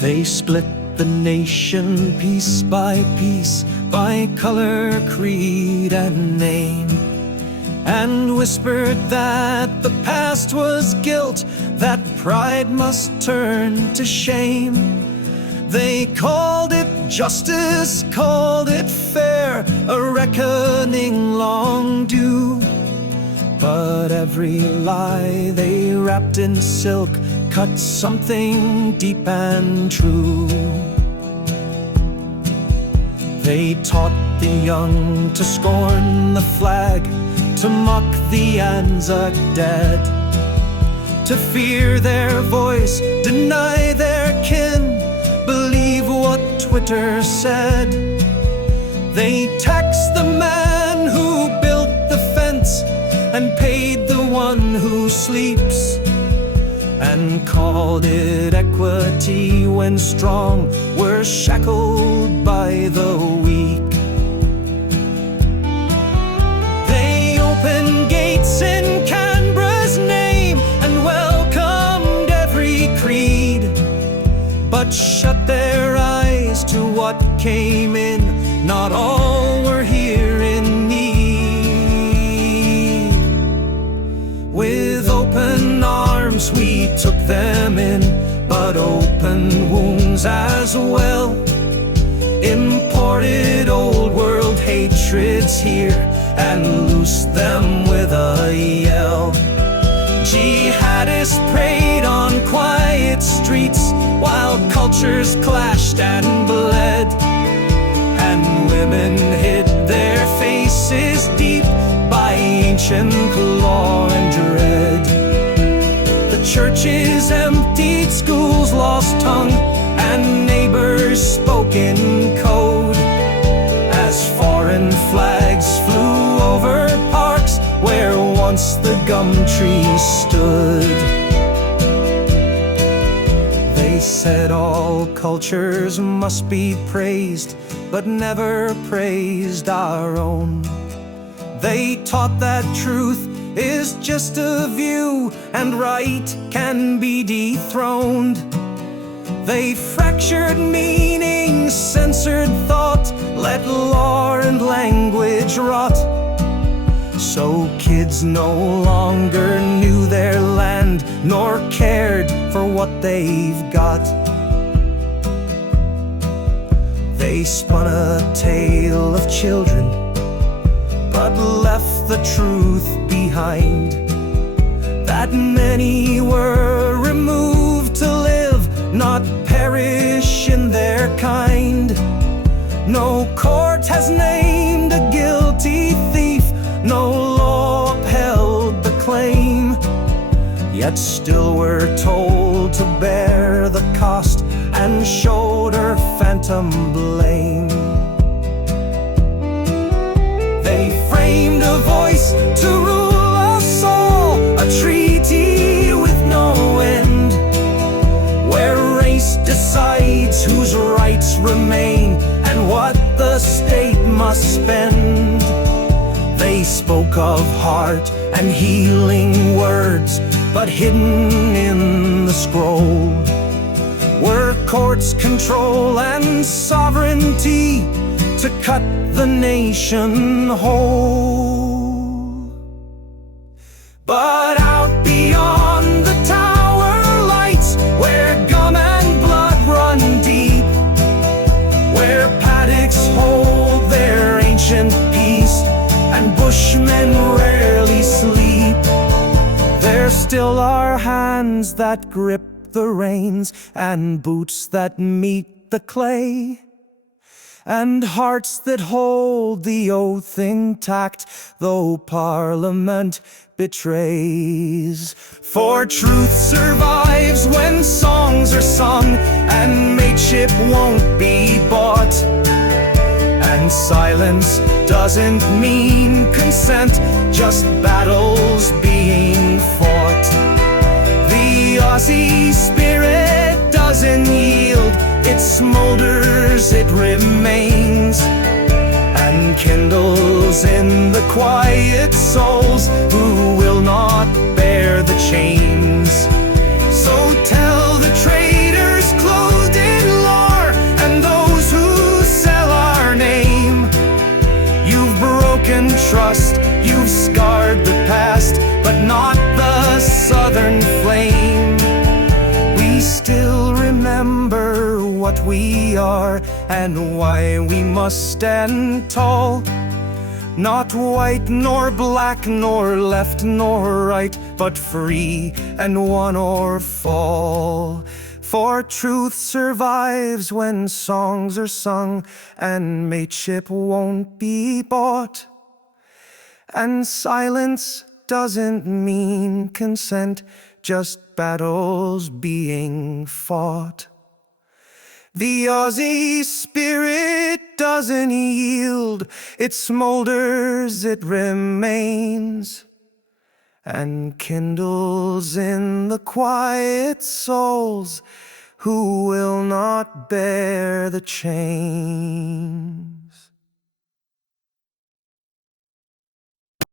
They split the nation piece by piece, by color, creed, and name, and whispered that the past was guilt, that pride must turn to shame. They called it justice, called it fair, a reckoning long due. But every lie they wrapped in silk cut something deep and true. They taught the young to scorn the flag, to mock the Anzac dead, to fear their voice, deny their kin, believe what Twitter said. They taxed the man who built the fence and paid the one who sleeps, and called it equity when strong were shackled by the weak. They opened gates in Canberra's name and welcomed every creed, but shut their eyes to what came in. Not all were here in need. With open arms we took them in, but open wounds as well. Imported old world hatreds here and loosed them with a yell. Jihadists preyed on quiet streets while cultures clashed and bled, and women hid their faces deep by ancient law and dread. The churches emptied, schools lost tongue, and neighbors spoke in code, as foreign flags flew over parks where once the gum trees stood. They said all cultures must be praised, but never praised our own. They taught that truth is just a view and right can be dethroned. They fractured meaning, censored thought, let law and language rot. So kids no longer knew their land, nor cared for what they've got. They spun a tale of children, but left the truth behind, that many were removed to live, not perish in their kind. No court has named a guilty thief, no law upheld the claim, yet still we're told to bear the cost and shoulder phantom blame. They framed a voice to rule us all, a treaty with no end, where race decides whose rights remain and what the state must spend. They spoke of heart and healing words, but hidden in the scroll were courts' control and sovereignty to cut the nation whole. But out beyond the tower lights, where gum and blood run deep, where paddocks hold their ancient peace and bushmen rarely sleep, there still are hands that grip the reins and boots that meet the clay, and hearts that hold the oath intact, though Parliament betrays. For truth survives when songs are sung, and mateship won't be bought, and silence doesn't mean consent, just battles being fought. The Aussie spirit doesn't yield, it smolders, it remains, and kindles in the quiet souls who will not bear the chains. So tell the traitors clothed in rust. You've scarred the past, but not the southern flame. We still remember what we are and why we must stand tall. Not white nor black, nor left nor right, but free and one or fall. For truth survives when songs are sung, and mateship won't be bought. And silence doesn't mean consent, just battles being fought. The Aussie spirit doesn't yield, it smolders, it remains, and kindles in the quiet souls who will not bear the change.